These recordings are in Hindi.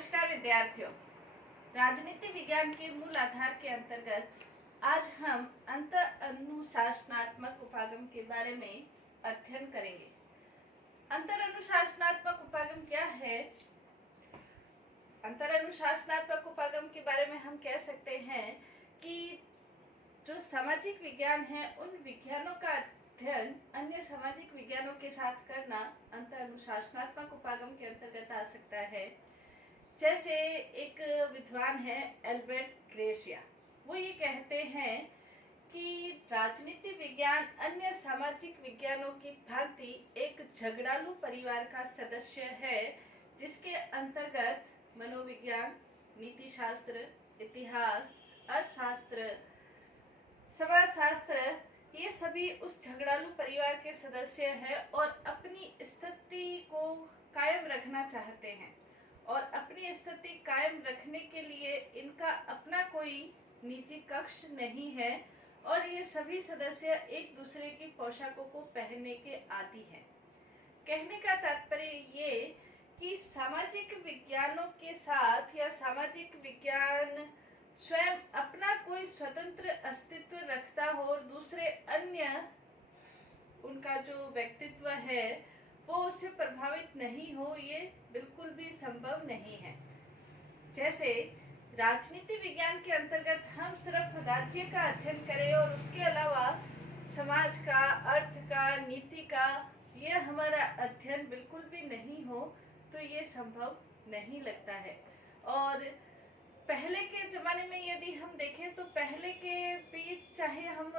नमस्कार विद्यार्थियों। राजनीति विज्ञान के मूल आधार के अंतर्गत आज हम अंतर अनुशासनात्मक उपागम के बारे में अध्ययन करेंगे। अंतर अनुशासनात्मक उपागम क्या है? अंतर अनुशासनात्मक उपागम के बारे में हम कह सकते हैं कि जो सामाजिक विज्ञान है उन विज्ञानों का अध्ययन अन्य सामाजिक विज्ञानों के साथ करना अंतर अनुशासनात्मक उपागम के अंतर्गत आ सकता है। जैसे एक विद्वान है एल्बर्ट ग्रेशिया, वो ये कहते हैं कि राजनीति विज्ञान अन्य सामाजिक विज्ञानों की भांति एक झगड़ालू परिवार का सदस्य है, जिसके अंतर्गत मनोविज्ञान, नीति शास्त्र, इतिहास, अर्थशास्त्र, समाजशास्त्र ये सभी उस झगड़ालू परिवार के सदस्य हैं और अपनी स्थिति को कायम रखना चाहते हैं। और अपनी स्थिति कायम रखने के लिए इनका अपना कोई निजी कक्ष नहीं है और ये सभी सदस्य एक दूसरे की पोशाकों को पहनने के आदी हैं। कहने का तात्पर्य ये कि सामाजिक विज्ञानों के साथ या सामाजिक विज्ञान स्वयं अपना कोई स्वतंत्र अस्तित्व रखता हो और दूसरे अन्य उनका जो व्यक्तित्व है वो उससे प्रभावित नहीं हो, ये बिल्कुल भी संभव नहीं है। जैसे राजनीति विज्ञान के अंतर्गत हम सिर्फ राज्य का अध्ययन करें और उसके अलावा समाज का, अर्थ का, नीति का ये हमारा अध्ययन बिल्कुल भी नहीं हो तो ये संभव नहीं लगता है। और पहले के ज़माने में यदि हम देखें तो पहले के बीच चाहे हम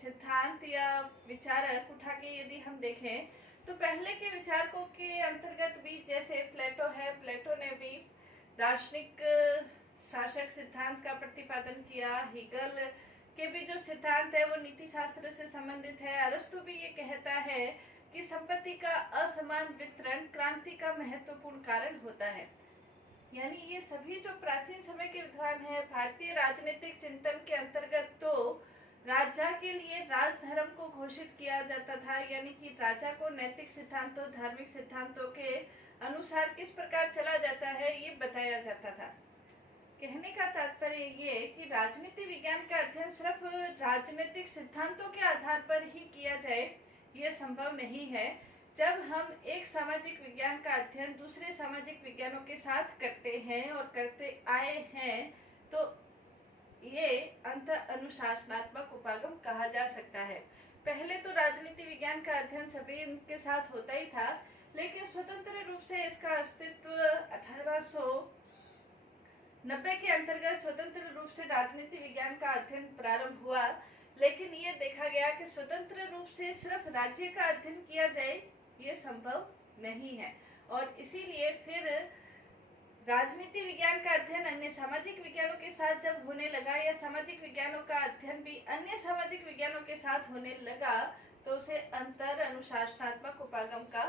सिद्धांत या विचारक उठा के यदि हम देखें तो पहले के विचारकों के अंतर्गत भी जैसे प्लेटो है, प्लेटो ने भी दार्शनिक शासक सिद्धांत का प्रतिपादन किया। हेगल के भी जो सिद्धांत है वो नीति शास्त्र से संबंधित है। अरस्तु भी ये कहता है कि संपत्ति का असमान वितरण क्रांति का महत्वपूर्ण कारण होता है। यानी ये सभी जो प्राचीन समय के विद्वान हैं, भारतीय राजनीतिक चिंतन के अंतर्गत तो राजा के लिए राजधर्म को घोषित किया जाता था, यानी कि राजा को नैतिक सिद्धांतों, धार्मिक सिद्धांतों के अनुसार किस प्रकार चला जाता है ये बताया जाता था। कहने का तात्पर्य ये कि राजनीति विज्ञान का अध्ययन सिर्फ राजनीतिक सिद्धांतों के आधार पर ही किया जाए ये संभव नहीं है। जब हम एक सामाजिक विज्ञान का अध्ययन दूसरे सामाजिक विज्ञानों के साथ करते हैं और करते आए हैं तो ये अंतर अनुशासनात्मक उपागम कहा जा सकता है। पहले तो राजनीति विज्ञान का अध्ययन सभी इनके साथ होता ही था, लेकिन स्वतंत्र रूप से इसका अस्तित्व 1890 के अंतर्गत स्वतंत्र रूप से राजनीति विज्ञान का अध्ययन प्रारंभ हुआ। लेकिन ये देखा गया कि स्वतंत्र रूप से सिर्फ राज्य का अध्ययन किया जाए ये संभव नहीं है और इसीलिए फिर राजनीति विज्ञान का अध्ययन अन्य सामाजिक विज्ञानों के साथ जब होने लगा या सामाजिक विज्ञानों का अध्ययन भी अन्य सामाजिक विज्ञानों के साथ होने लगा तो उसे अंतर अनुशासनात्मक उपागम का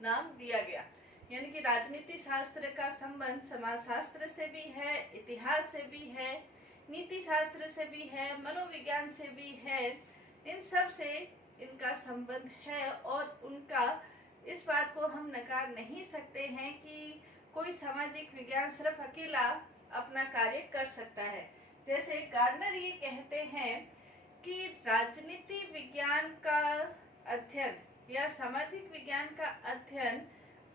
नाम दिया गया। यानी कि राजनीति शास्त्र का संबंध समाजशास्त्र से भी है, इतिहास से भी है, नीति शास्त्र से भी है, मनोविज्ञान से भी है। इन सब से इनका संबंध है और उनका इस बात को हम नकार नहीं सकते हैं कि कोई सामाजिक विज्ञान सिर्फ अकेला अपना कार्य कर सकता है। जैसे गार्डनर ये कहते हैं कि राजनीति विज्ञान का अध्ययन या सामाजिक विज्ञान का अध्ययन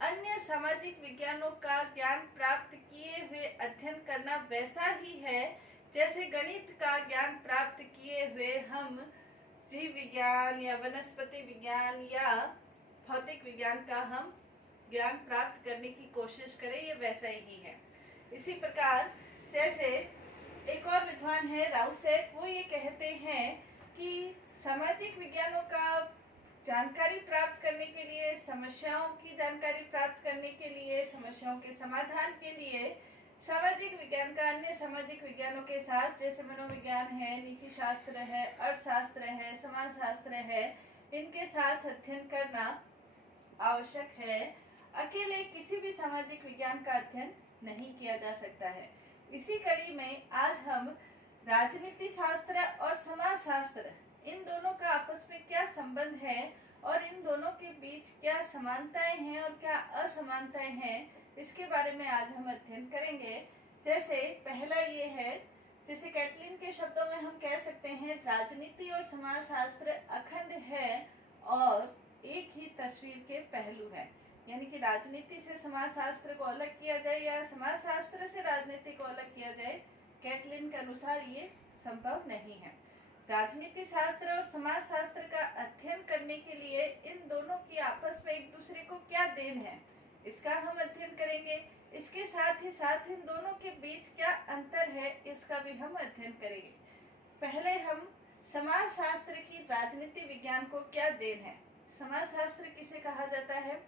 अन्य सामाजिक विज्ञानों का ज्ञान प्राप्त किए हुए अध्ययन करना वैसा ही है जैसे गणित का ज्ञान प्राप्त किए हुए हम जीव विज्ञान या वनस्पति विज्ञान या भौतिक विज्ञान का हम ज्ञान प्राप्त करने की कोशिश करें, ये वैसा ही है। इसी प्रकार जैसे एक और विद्वान है राउसेट, वो ये कहते हैं कि सामाजिक विज्ञानों का जानकारी प्राप्त करने के लिए, समस्याओं की जानकारी प्राप्त करने के लिए, समस्याओं के समाधान के लिए सामाजिक विज्ञान का अन्य सामाजिक विज्ञानों के साथ जैसे मनोविज्ञान है, नीति शास्त्र है, अर्थशास्त्र है, समाजशास्त्र है, इनके साथ अध्ययन करना आवश्यक है। अकेले किसी भी सामाजिक विज्ञान का अध्ययन नहीं किया जा सकता है। इसी कड़ी में आज हम राजनीति शास्त्र और समाजशास्त्र इन दोनों का आपस में क्या संबंध है और इन दोनों के बीच क्या समानताएं हैं और क्या असमानताएं हैं इसके बारे में आज हम अध्ययन करेंगे। जैसे पहला ये है, जैसे कैटलिन के शब्दों में हम कह सकते हैं, राजनीति और समाजशास्त्र अखंड है और एक ही तस्वीर के पहलू हैं। यानी कि राजनीति से समाजशास्त्र को अलग किया जाए या समाजशास्त्र से राजनीति को अलग किया जाए, कैटलिन के अनुसार ये संभव नहीं है। राजनीति शास्त्र और समाजशास्त्र का अध्ययन करने के लिए इन दोनों की आपस में एक दूसरे को क्या देन है, इसका हम अध्ययन करेंगे। इसके साथ ही साथ इन दोनों के बीच क्या अंतर है, इसका भी हम अध्ययन करेंगे। पहले हम समाजशास्त्र की राजनीति विज्ञान को क्या देन है। समाजशास्त्र किसे कहा जाता है?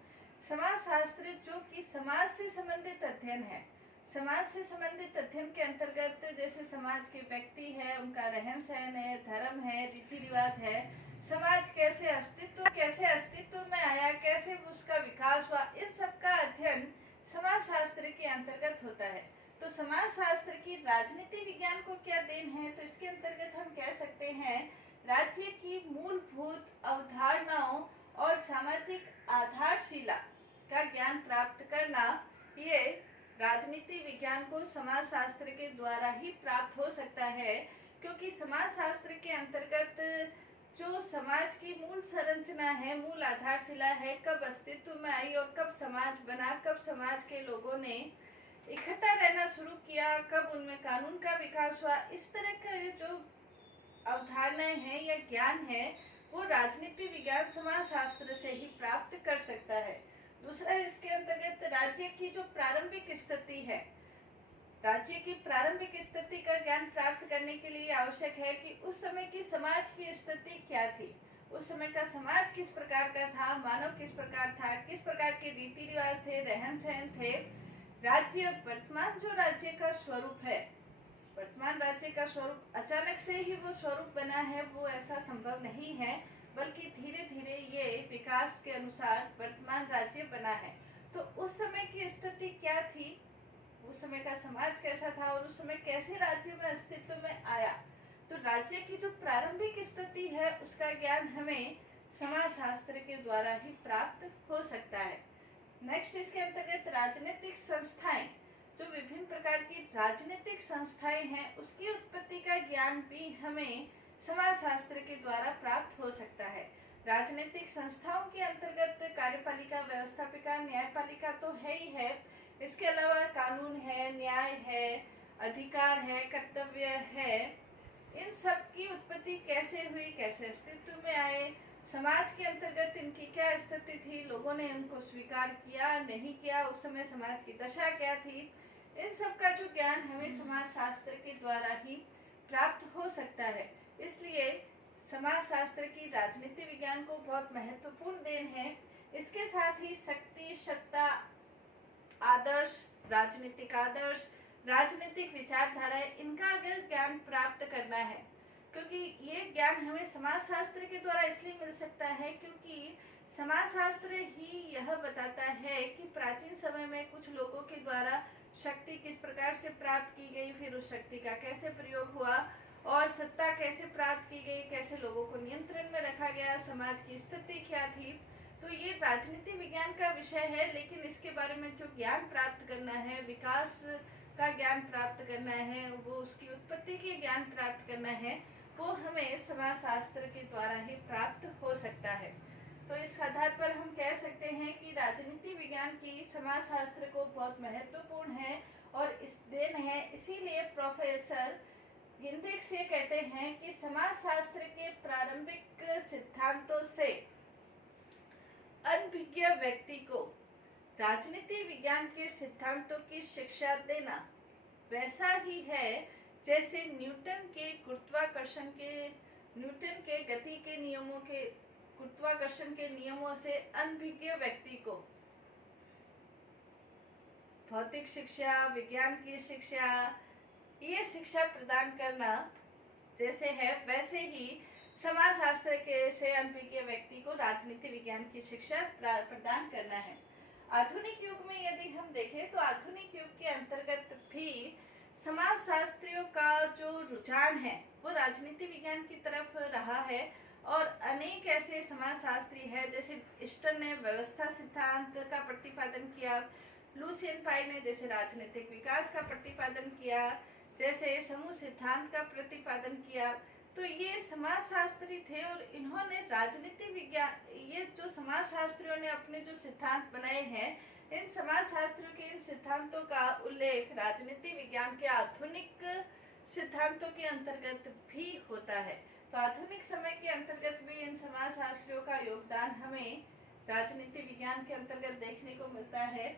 समाजशास्त्र जो कि समाज से संबंधित अध्ययन है। समाज से संबंधित अध्ययन के अंतर्गत जैसे समाज के व्यक्ति है, उनका रहन सहन है, धर्म है, रीति रिवाज है, समाज कैसे अस्तित्व में आया, कैसे उसका विकास हुआ, इन सब का अध्ययन समाजशास्त्र के अंतर्गत होता है। तो समाजशास्त्र की राजनीति विज्ञान को क्या देन है, तो इसके अंतर्गत हम कह सकते हैं राज्य की मूलभूत अवधारणाओं और सामाजिक आधारशिला का ज्ञान प्राप्त करना, ये राजनीति विज्ञान को समाजशास्त्र के द्वारा ही प्राप्त हो सकता है। क्योंकि समाजशास्त्र के अंतर्गत जो समाज की मूल संरचना है, मूल आधारशिला है, कब अस्तित्व में आई और कब समाज बना, कब समाज के लोगों ने इकट्ठा रहना शुरू किया, कब उनमें कानून का विकास हुआ, इस तरह का जो अवधारणाएं हैं या ज्ञान है, वो राजनीति विज्ञान समाजशास्त्र से ही प्राप्त कर सकता है। दूसरा, इसके अंतर्गत राज्य की जो प्रारंभिक स्थिति है, राज्य की प्रारंभिक स्थिति का ज्ञान प्राप्त करने के लिए आवश्यक है कि उस समय की समाज की स्थिति क्या थी, उस समय का समाज किस प्रकार का था, मानव किस प्रकार था, किस प्रकार के रीति रिवाज थे, रहन सहन थे। राज्य, वर्तमान जो राज्य का स्वरूप है, वर्तमान राज्य का स्वरूप अचानक से ही वो स्वरूप बना है, वो ऐसा संभव नहीं है, बल्कि धीरे धीरे ये विकास के अनुसार वर्तमान राज्य बना है। तो उस समय की स्थिति क्या थी, उस समय का समाज कैसा था और उस समय कैसे राज्य में अस्तित्व में आया, तो राज्य की जो प्रारंभिक स्थिति है उसका ज्ञान हमें समाजशास्त्र के द्वारा ही प्राप्त हो सकता है। नेक्स्ट, इसके अंतर्गत राजनीतिक संस्थाएं, जो विभिन्न प्रकार की राजनीतिक संस्थाएं हैं, उसकी उत्पत्ति का ज्ञान भी हमें समाजशास्त्र के द्वारा प्राप्त हो सकता है। राजनीतिक संस्थाओं के अंतर्गत कार्यपालिका, व्यवस्थापिका, न्यायपालिका तो है ही है, इसके अलावा कानून है, न्याय है, अधिकार है, कर्तव्य है। इन सब की उत्पत्ति कैसे हुई, कैसे अस्तित्व में आए, समाज के अंतर्गत इनकी क्या स्थिति थी, लोगों ने इनको स्वीकार किया नहीं किया, उस समय समाज की दशा क्या थी, इन सब का जो ज्ञान हमें समाजशास्त्र के द्वारा ही प्राप्त हो सकता है। इसलिए समाजशास्त्र की राजनीति विज्ञान को बहुत महत्वपूर्ण देन है। इसके साथ ही शक्ति, सत्ता, आदर्श, राजनीतिक आदर्श, राजनीतिक विचारधाराएं, इनका अगर ज्ञान प्राप्त करना है, क्योंकि ये ज्ञान हमें समाजशास्त्र के द्वारा इसलिए मिल सकता है क्योंकि समाजशास्त्र ही यह बताता है कि प्राचीन समय में कुछ लोगों के द्वारा शक्ति किस प्रकार से प्राप्त की गई, फिर उस शक्ति का कैसे प्रयोग हुआ और सत्ता कैसे प्राप्त की गई, कैसे लोगों को नियंत्रण में रखा गया, समाज की स्थिति क्या थी। तो ये राजनीति विज्ञान का विषय है, लेकिन इसके बारे में जो ज्ञान प्राप्त करना है, विकास का ज्ञान प्राप्त करना है, वो उसकी उत्पत्ति के ज्ञान प्राप्त करना है, वो हमें समाजशास्त्र के द्वारा ही प्राप्त हो सकता है। तो इस आधार पर हम कह सकते हैं कि राजनीति विज्ञान की समाजशास्त्र को बहुत महत्वपूर्ण है और इस देन है। इसीलिए प्रोफेसर गिंड्रिक्स ये कहते हैं कि समाजशास्त्र के प्रारंभिक सिद्धांतों से अनभिज्ञ व्यक्ति को राजनीति विज्ञान के सिद्धांतों की शिक्षा देना वैसा ही है जैसे न्यूटन के गति के नियमों के गुरुत्वाकर्षण के नियमों से अनभिज्ञ व्यक्ति को भौतिक शिक्षा, विज्ञान की शिक्षा, ये शिक्षा प्रदान करना जैसे है, वैसे ही समाजशास्त्र के से अनभिज्ञ व्यक्ति को राजनीति विज्ञान की शिक्षा प्रदान करना है। आधुनिक युग में यदि हम देखें तो आधुनिक युग के अंतर्गत भी समाजशास्त्रियों का जो रुझान है वो राजनीति विज्ञान की तरफ रहा है और अनेक ऐसे समाजशास्त्री हैं, जैसे इस्टर ने व्यवस्था सिद्धांत का प्रतिपादन किया, लुसियन पाई ने जैसे राजनीतिक विकास का प्रतिपादन किया, जैसे समूह सिद्धांत का प्रतिपादन किया। तो ये समाजशास्त्री थे और इन्होंने राजनीति विज्ञान, ये जो समाजशास्त्रियों ने अपने जो सिद्धांत बनाए हैं, इन समाजशास्त्रियों के इन सिद्धांतों का उल्लेख राजनीति विज्ञान के आधुनिक सिद्धांतों के अंतर्गत भी होता है। तो आधुनिक समय के अंतर्गत भी इन समाजशास्त्रियों का योगदान हमें राजनीति विज्ञान के अंतर्गत देखने को मिलता है।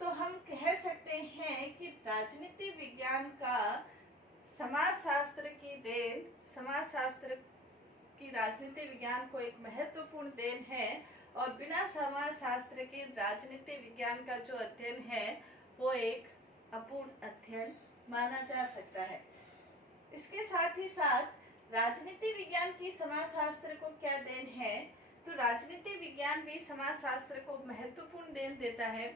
तो हम कह सकते हैं कि राजनीति विज्ञान का समाजशास्त्र की देन, समाजशास्त्र की राजनीति विज्ञान को एक महत्वपूर्ण देन है, और बिना समाजशास्त्र के राजनीति विज्ञान का जो अध्ययन है वो एक अपूर्ण अध्ययन माना जा सकता है। इसके साथ ही साथ राजनीति विज्ञान की समाजशास्त्र को क्या देन है, तो राजनीति विज्ञान भी समाजशास्त्र को महत्वपूर्ण देन देता है।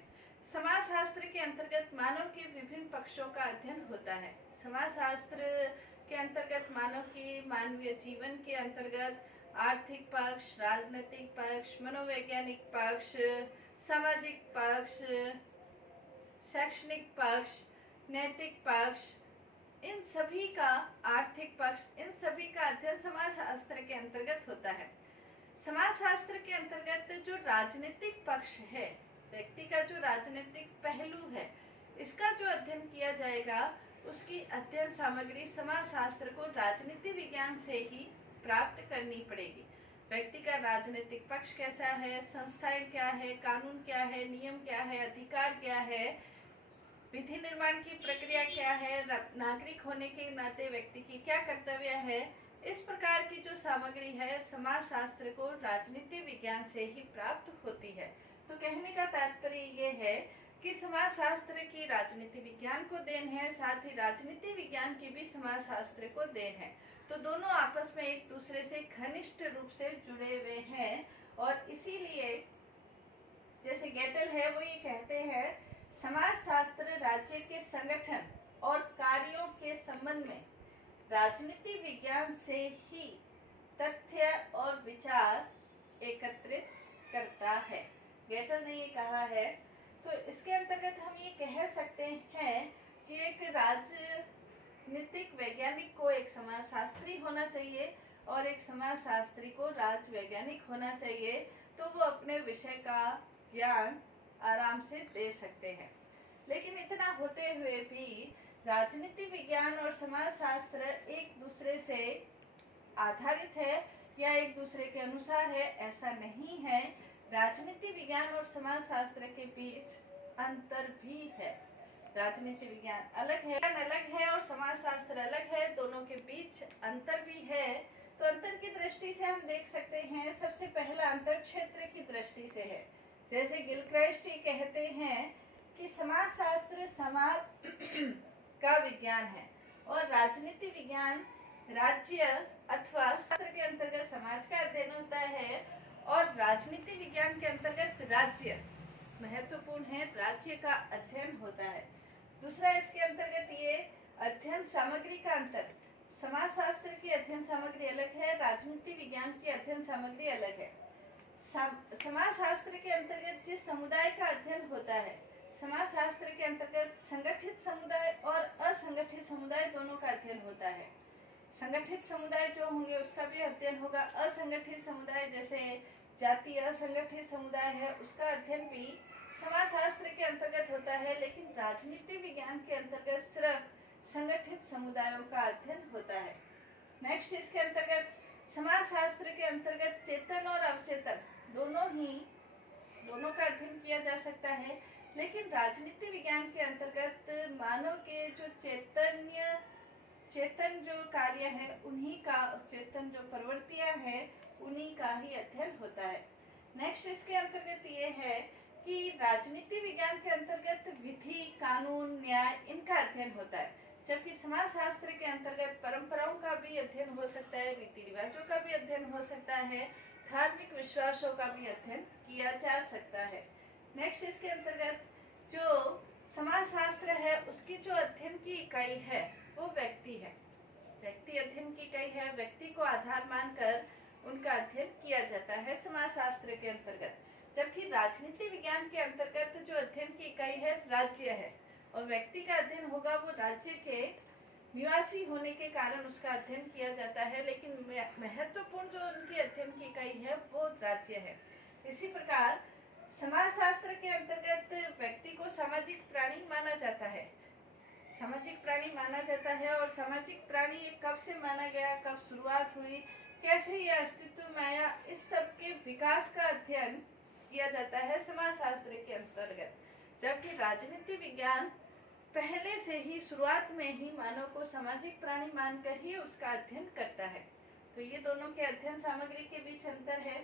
समाजशास्त्र के अंतर्गत मानव के विभिन्न पक्षों का अध्ययन होता है। समाजशास्त्र के अंतर्गत मानव की मानवीय जीवन के अंतर्गत आर्थिक पक्ष, राजनीतिक पक्ष, मनोवैज्ञानिक पक्ष, सामाजिक पक्ष, शैक्षणिक पक्ष, नैतिक पक्ष, इन सभी का, आर्थिक पक्ष, इन सभी का अध्ययन समाजशास्त्र के अंतर्गत होता है। समाजशास्त्र के अंतर्गत जो राजनीतिक पक्ष है, व्यक्ति का जो राजनीतिक पहलू है, इसका जो अध्ययन किया जाएगा, उसकी अध्ययन सामग्री समाजशास्त्र को राजनीति विज्ञान से ही प्राप्त करनी पड़ेगी। व्यक्ति का राजनीतिक पक्ष कैसा है, संस्थाएं क्या है, कानून क्या है, नियम क्या है, अधिकार क्या है, विधि निर्माण की प्रक्रिया क्या है, नागरिक होने के नाते व्यक्ति की क्या कर्तव्य है, इस प्रकार की जो सामग्री है समाजशास्त्र को राजनीति विज्ञान से ही प्राप्त होती है। तो कहने का तात्पर्य ये है कि समाजशास्त्र की राजनीति विज्ञान को देन है, साथ ही राजनीति विज्ञान की भी समाजशास्त्र को देन है। तो दोनों आपस में एक दूसरे से घनिष्ठ रूप से जुड़े हुए हैं, और इसीलिए जैसे गेटल है वो ये कहते हैं, समाजशास्त्र राज्य के संगठन और कार्यों के संबंध में राजनीति विज्ञान से ही तथ्य और विचार एकत्रित करता है। गेटल ने ये कहा है। तो इसके अंतर्गत हम ये कह सकते हैं कि एक राजनीतिक वैज्ञानिक को एक समाजशास्त्री होना चाहिए और एक समाजशास्त्री को राजवैज्ञानिक होना चाहिए, तो वो अपने विषय का ज्ञान आराम से दे सकते हैं। लेकिन इतना होते हुए भी राजनीति विज्ञान और समाजशास्त्र एक दूसरे से आधारित है या एक दूसरे के अनुसार है, ऐसा नहीं है। राजनीति विज्ञान और समाजशास्त्र के बीच अंतर भी है। राजनीति विज्ञान अलग है और समाजशास्त्र अलग है, दोनों के बीच अंतर भी है। तो अंतर की दृष्टि से हम देख सकते हैं, सबसे पहला अंतर क्षेत्र की दृष्टि से है। जैसे गिलक्राइस्ट कहते हैं कि समाजशास्त्र समाज का विज्ञान है और राजनीति विज्ञान राज्य अथवा शास्त्र के अंतर्गत समाज का अध्ययन होता है, और राजनीति विज्ञान के अंतर्गत राज्य महत्वपूर्ण है, राज्य का अध्ययन होता है। दूसरा इसके अंतर्गत ये अध्ययन सामग्री का अंतर, समाजशास्त्र की अध्ययन सामग्री अलग है, राजनीति विज्ञान की अध्ययन सामग्री अलग है। समाजशास्त्र के अंतर्गत जिस समुदाय का अध्ययन होता है, समाजशास्त्र के अंतर्गत संगठित समुदाय और असंगठित समुदाय दोनों का अध्ययन होता है। संगठित समुदाय जो होंगे उसका भी अध्ययन होगा, असंगठित समुदाय जैसे जाति असंगठित समुदाय है उसका अध्ययन भी समाजशास्त्र के अंतर्गत होता है। लेकिन राजनीति विज्ञान के अंतर्गत सिर्फ संगठित समुदायों का अध्ययन होता है। नेक्स्ट इसके अंतर्गत समाजशास्त्र के अंतर्गत चेतन और अवचेतन दोनों का अध्ययन किया जा सकता है, लेकिन राजनीति विज्ञान के अंतर्गत मानव के जो चेतन जो कार्य है उन्हीं का, चेतन जो प्रवृत्तियां हैं उन्हीं का ही अध्ययन होता है। नेक्स्ट इसके अंतर्गत ये है कि राजनीति विज्ञान के अंतर्गत विधि, कानून, न्याय इनका अध्ययन होता है, जबकि समाजशास्त्र के अंतर्गत परंपराओं का भी अध्ययन हो सकता है, रीति रिवाजों का भी अध्ययन हो सकता है, धार्मिक विश्वासों का भी अध्ययन किया जा सकता है। नेक्स्ट इसके अंतर्गत जो समाजशास्त्र है उसकी जो अध्ययन की इकाई है वो व्यक्ति है। व्यक्ति अध्ययन की इकाई है, व्यक्ति को आधार मानकर उनका अध्ययन किया जाता है समाजशास्त्र के अंतर्गत। जबकि राजनीति विज्ञान के अंतर्गत जो अध्ययन की इकाई है राज्य है, और व्यक्ति का अध्ययन होगा वो राज्य के निवासी होने के कारण उसका अध्ययन किया जाता है, लेकिन महत्वपूर्ण जो उनकी अध्ययन की इकाई है वो राज्य है। इसी प्रकार समाजशास्त्र के अंतर्गत व्यक्ति को सामाजिक प्राणी माना जाता है, सामाजिक प्राणी माना जाता है। और सामाजिक प्राणी कब से माना गया, कब शुरुआत हुई, कैसे यह अस्तित्व में आया, इस सब के विकास का अध्ययन किया जाता है समाजशास्त्र के अंतर्गत। जबकि राजनीति विज्ञान पहले से ही शुरुआत में ही मानव को सामाजिक प्राणी मानकर ही उसका अध्ययन करता है। तो ये दोनों के अध्ययन सामग्री के बीच अंतर है।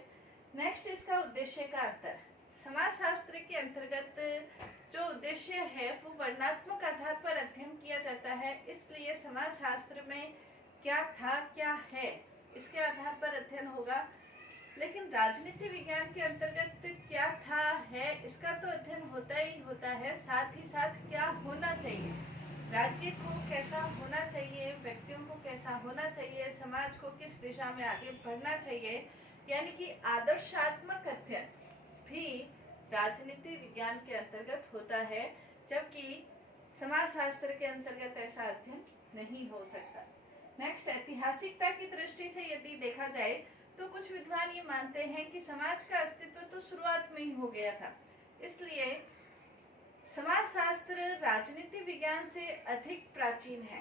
नेक्स्ट इसका उद्देश्य का अंतर। समाजशास्त्र के अंतर्गत जो उद्देश्य है वो वर्णनात्मक आधार पर अध्ययन किया जाता है, इसलिए समाजशास्त्र में क्या था क्या है इसके आधार पर अध्ययन होगा। लेकिन राजनीति विज्ञान के अंतर्गत क्या था है इसका तो अध्ययन होता ही होता है, साथ ही साथ क्या होना चाहिए, राज्य को कैसा होना चाहिए, व्यक्तियों को कैसा होना चाहिए, समाज को किस दिशा में आगे बढ़ना चाहिए, यानी कि आदर्शात्मक अध्ययन भी राजनीति विज्ञान के अंतर्गत होता है, जबकि समाजशास्त्र के अंतर्गत ऐसा अध्ययन नहीं हो सकता। नेक्स्ट, ऐतिहासिकता की दृष्टि से यदि देखा जाए तो कुछ विद्वान ये मानते हैं कि समाज का अस्तित्व तो शुरुआत में ही हो गया था, इसलिए समाजशास्त्र राजनीति विज्ञान से अधिक प्राचीन है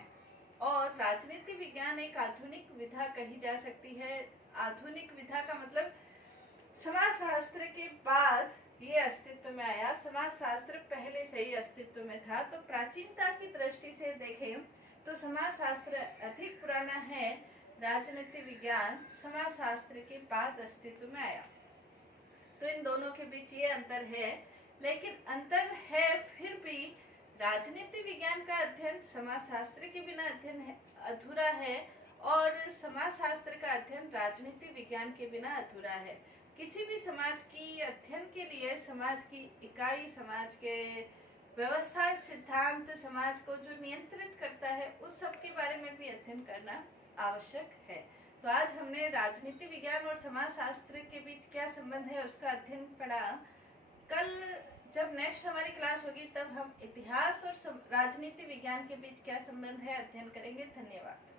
और राजनीति विज्ञान एक आधुनिक विधा कही जा सकती है। आधुनिक विधा का मतलब समाजशास्त्र के बाद ये अस्तित्व में आया, समाजशास्त्र पहले से ही अस्तित्व में था। तो प्राचीनता की दृष्टि से देखें तो समाजशास्त्र अधिक पुराना है, राजनीति विज्ञान समाजशास्त्र के बाद अस्तित्व में आया। तो इन दोनों के बीच ये अंतर है, लेकिन अंतर है फिर भी राजनीति विज्ञान का अध्ययन समाजशास्त्र के बिना अध्ययन अधूरा है और समाजशास्त्र का अध्ययन राजनीति विज्ञान के बिना अधूरा है। किसी भी समाज की अध्ययन के लिए समाज की इकाई, समाज के व्यवस्था, सिद्धांत, समाज को जो नियंत्रित करता है उस सब के बारे में भी अध्ययन करना आवश्यक है। तो आज हमने राजनीति विज्ञान और समाजशास्त्र के बीच क्या संबंध है उसका अध्ययन पढ़ा। कल जब नेक्स्ट हमारी क्लास होगी तब हम इतिहास और राजनीति विज्ञान के बीच क्या संबंध है अध्ययन करेंगे। धन्यवाद।